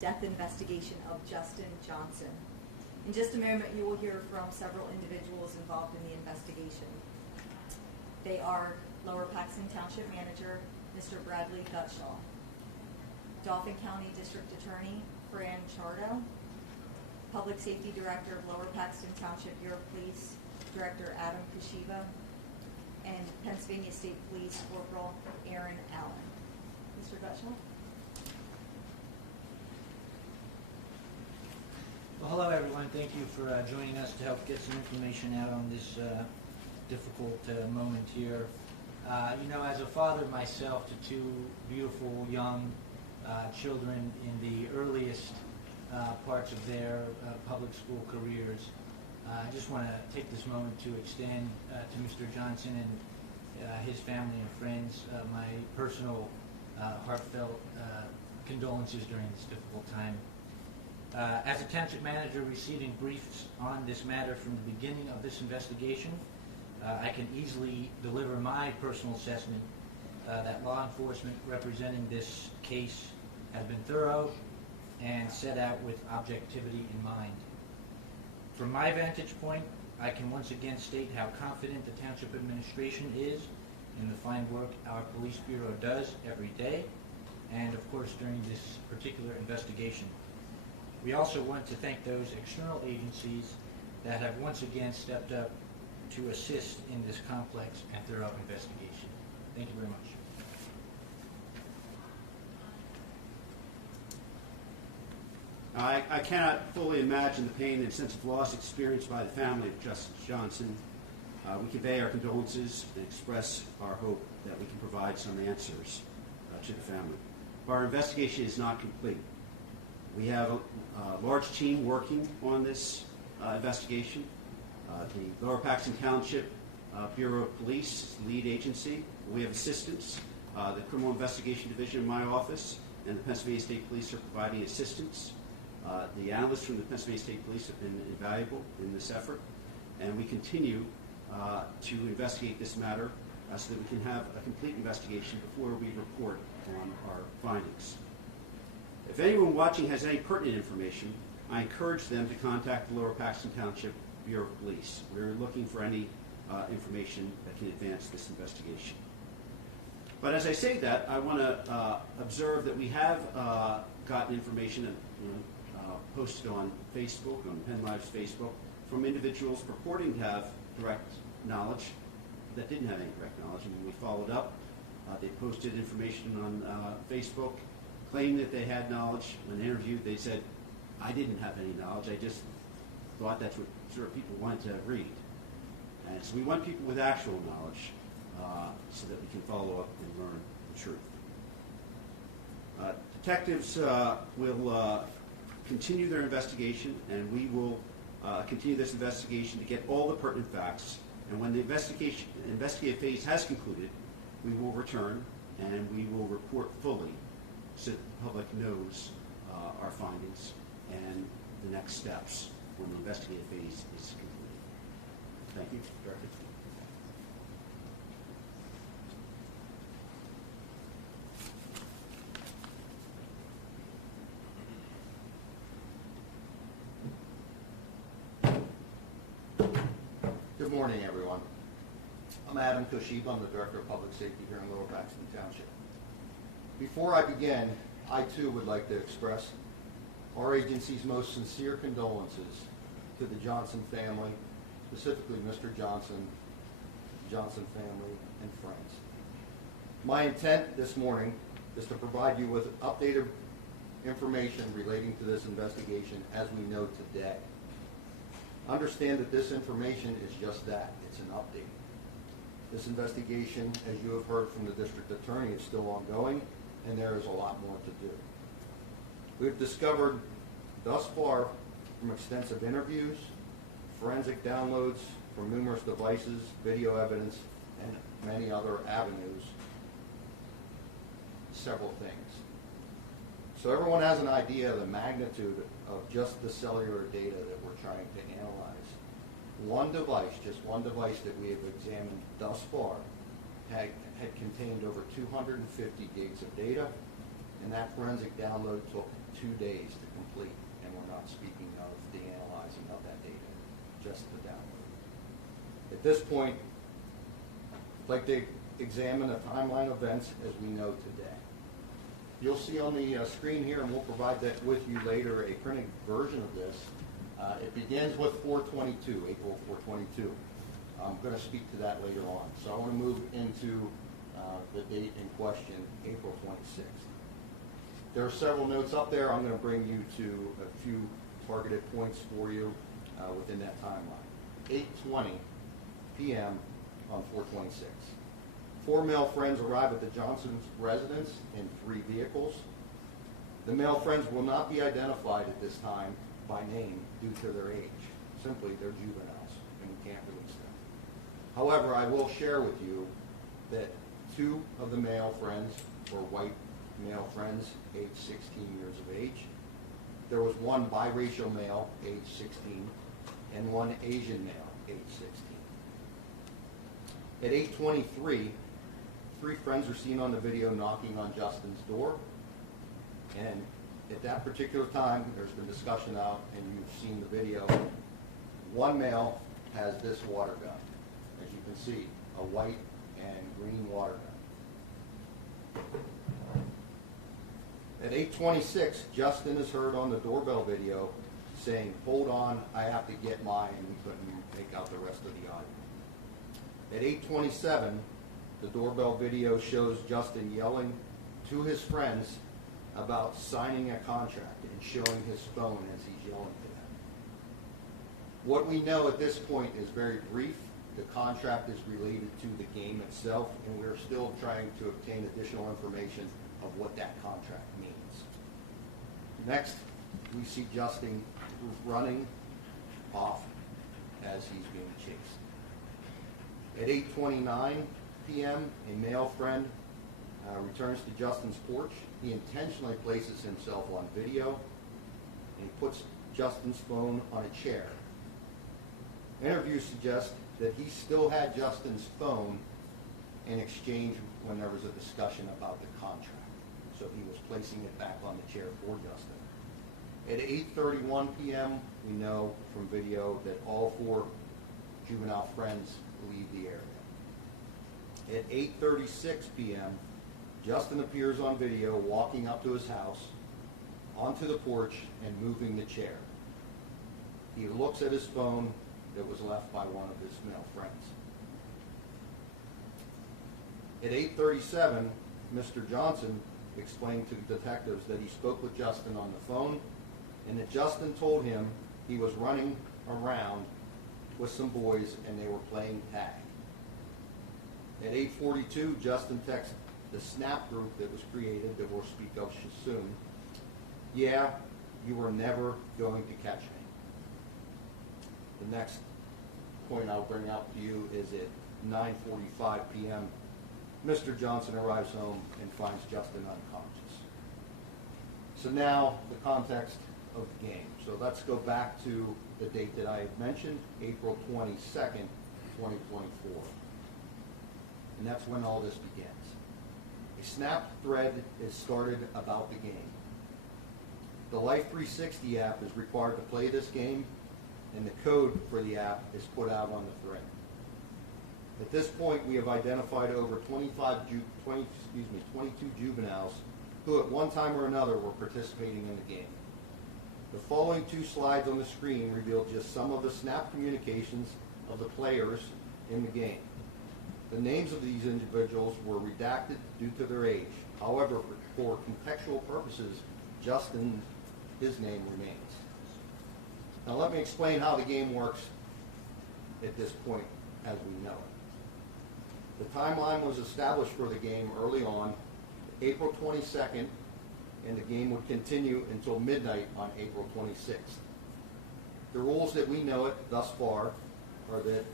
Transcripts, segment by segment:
death investigation of Justin Johnson. In just a moment, you will hear from several individuals involved in the investigation. They are Lower Paxton Township Manager, Mr. Bradley Gutshaw, Dauphin County District Attorney, Fran Chardo, Public Safety Director of Lower Paxton Township Bureau of Police, Director Adam Kashiva, and Pennsylvania State Police Corporal Aaron Allen. Mr. Gutshaw? Well, hello everyone. Thank you for joining us to help get some information out on this difficult moment here. As a father myself to two beautiful young children in the earliest parts of their public school careers, I just want to take this moment to extend to Mr. Johnson and his family and friends my personal heartfelt condolences during this difficult time. As a township manager receiving briefs on this matter from the beginning of this investigation, I can easily deliver my personal assessment that law enforcement representing this case has been thorough and set out with objectivity in mind. From my vantage point, I can once again state how confident the township administration is in the fine work our police bureau does every day, and of course during this particular investigation. We also want to thank those external agencies that have once again stepped up to assist in this complex and thorough investigation. Thank you very much. I cannot fully imagine the pain and sense of loss experienced by the family of Justin Johnson. We convey our condolences and express our hope that we can provide some answers to the family. But our investigation is not complete. We have a large team working on this investigation. The Lower Paxton Township Bureau of Police is the lead agency. We have assistants. The Criminal Investigation Division in my office and the Pennsylvania State Police are providing assistance. The analysts from the Pennsylvania State Police have been invaluable in this effort, and we continue to investigate this matter so that we can have a complete investigation before we report on our findings. If anyone watching has any pertinent information, I encourage them to contact the Lower Paxton Township Bureau of Police. We're looking for any information that can advance this investigation. But as I say that, I want to observe that we have gotten information posted on Facebook, on PennLive's Facebook, from individuals purporting to have direct knowledge that didn't have any direct knowledge. And when we followed up, they posted information on Facebook claiming that they had knowledge. When interviewed, they said, I didn't have any knowledge. I just thought that's what sort of people wanted to read. And so we want people with actual knowledge so that we can follow up and learn the truth. Detectives will continue their investigation, and we will continue this investigation to get all the pertinent facts. And when the investigative phase has concluded, we will return and we will report fully so that the public knows our findings and the next steps when the investigative phase is concluded. Thank you, Director. Good morning, everyone. I'm Adam Kashiva. I'm the Director of Public Safety here in Lower Paxton Township. Before I begin, I too would like to express our agency's most sincere condolences to the Johnson family, specifically Mr. Johnson, Johnson family, and friends. My intent this morning is to provide you with updated information relating to this investigation as we know today. Understand that this information is just that. It's an update. This investigation, as you have heard from the district attorney, is still ongoing, and there is a lot more to do. We've discovered thus far from extensive interviews, forensic downloads from numerous devices, video evidence, and many other avenues, several things. So everyone has an idea of the magnitude of just the cellular data that we're trying to analyze. One device, just one device that we have examined thus far, had contained over 250 gigs of data, and that forensic download took 2 days to complete, and we're not speaking of the analyzing of that data, just the download. At this point, I'd like to examine the timeline of events as we know today. You'll see on the screen here, and we'll provide that with you later, a printed version of this. It begins with 4/22, April 4/22. I'm going to speak to that later on. So I want to move into the date in question, April 26th. There are several notes up there. I'm going to bring you to a few targeted points for you within that timeline. 8:20 p.m. on 4/26. 4 male friends arrive at the Johnson's residence in 3 vehicles. The male friends will not be identified at this time by name due to their age. Simply, they're juveniles, and we can't release them. However, I will share with you that 2 of the male friends were white male friends, age 16 years of age. There was 1 biracial male, age 16, and 1 Asian male, age 16. At 8:23, 3 friends are seen on the video knocking on Justin's door, and at that particular time, there's been discussion out, and you've seen the video. 1 male has this water gun. As you can see, a white and green water gun. At 8:26, Justin is heard on the doorbell video saying, "Hold on, I have to get mine," and we couldn't make out the rest of the audio. At 8:27, the doorbell video shows Justin yelling to his friends about signing a contract and showing his phone as he's yelling to them. What we know at this point is very brief. The contract is related to the game itself, and we're still trying to obtain additional information of what that contract means. Next, we see Justin running off as he's being chased. At 8:29 p.m., a male friend returns to Justin's porch. He intentionally places himself on video, and he puts Justin's phone on a chair. Interviews suggest that he still had Justin's phone in exchange when there was a discussion about the contract. So he was placing it back on the chair for Justin. At 8:31 p.m., we know from video that all 4 juvenile friends leave the area. At 8:36 p.m., Justin appears on video walking up to his house, onto the porch, and moving the chair. He looks at his phone that was left by one of his male friends. At 8:37, Mr. Johnson explained to detectives that he spoke with Justin on the phone, and that Justin told him he was running around with some boys and they were playing tag. At 8:42, Justin texted the Snap group that was created, that we'll speak of soon, "Yeah, you were never going to catch me." The next point I'll bring out to you is at 9:45 p.m., Mr. Johnson arrives home and finds Justin unconscious. So now, the context of the game. So let's go back to the date that I had mentioned, April 22nd, 2024. And that's when all this begins. A Snap thread is started about the game. The Life 360 app is required to play this game, and the code for the app is put out on the thread. At this point, we have identified over 22 juveniles who at one time or another were participating in the game. The following 2 slides on the screen reveal just some of the Snap communications of the players in the game. The names of these individuals were redacted due to their age. However, for contextual purposes, Justin, his name remains. Now let me explain how the game works at this point as we know it. The timeline was established for the game early on, April 22nd, and the game would continue until midnight on April 26th. The rules that we know it thus far are that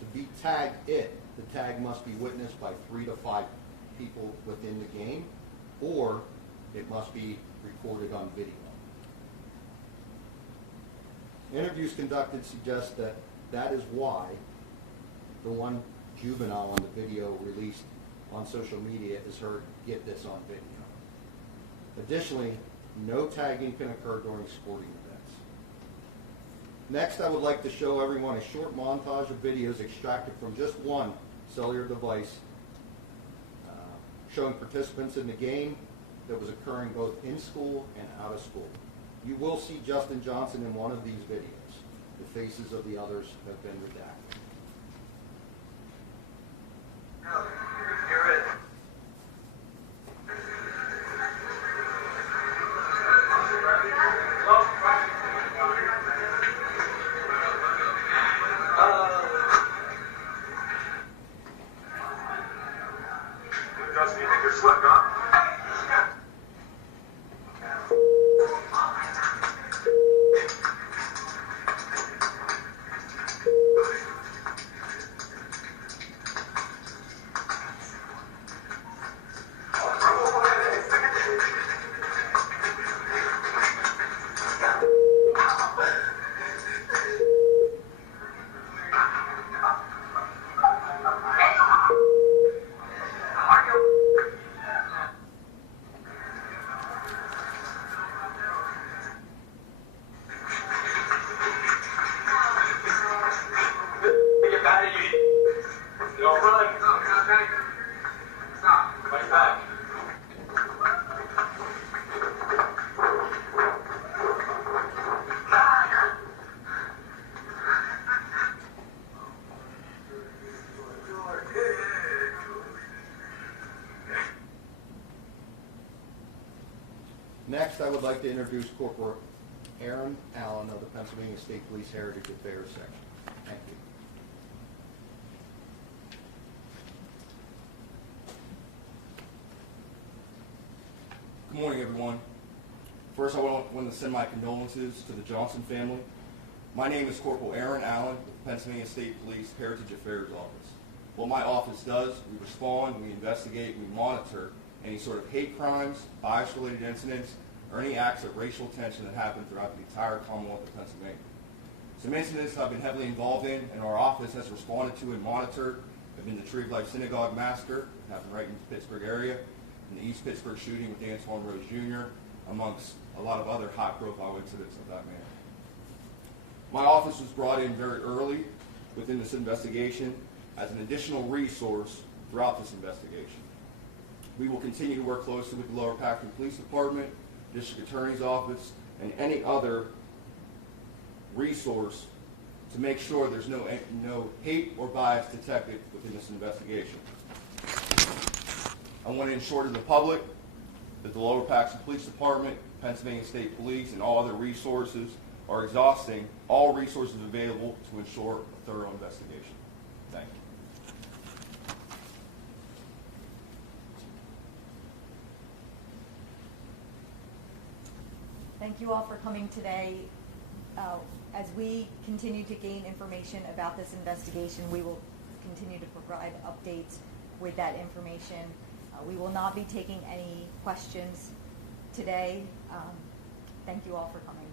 to be tagged the tag must be witnessed by 3 to 5 people within the game, or it must be recorded on video. Interviews conducted suggest that that is why the 1 juvenile on the video released on social media is heard, "Get this on video." Additionally, no tagging can occur during sporting events. Next, I would like to show everyone a short montage of videos extracted from just one cellular device showing participants in the game that was occurring both in school and out of school. You will see Justin Johnson in one of these videos. The faces of the others have been redacted. You're it. Justin, you think you're slick, huh? Don't run. No, stop. Fight back. Next, I would like to introduce Corporal Aaron Allen of the Pennsylvania State Police Heritage Affairs Section. Thank you. Good morning, everyone. First, I want to send my condolences to the Johnson family. My name is Corporal Aaron Allen with the Pennsylvania State Police Heritage Affairs Office. What my office does, we respond, we investigate, we monitor any sort of hate crimes, bias-related incidents, or any acts of racial tension that happen throughout the entire Commonwealth of Pennsylvania. Some incidents I've been heavily involved in and our office has responded to and monitored have been the Tree of Life Synagogue massacre, that happened right in the Pittsburgh area, and the East Pittsburgh shooting with Antoine Rose Jr., amongst a lot of other high-profile incidents of that manner. My office was brought in very early within this investigation as an additional resource throughout this investigation. We will continue to work closely with the Lower Paxton Police Department, District Attorney's Office, and any other resource to make sure there's no hate or bias detected within this investigation. I want to ensure to the public that the Lower Paxton Police Department, Pennsylvania State Police, and all other resources are exhausting all resources available to ensure a thorough investigation. Thank you. Thank you all for coming today. As we continue to gain information about this investigation, we will continue to provide updates with that information. We will not be taking any questions today. Thank you all for coming.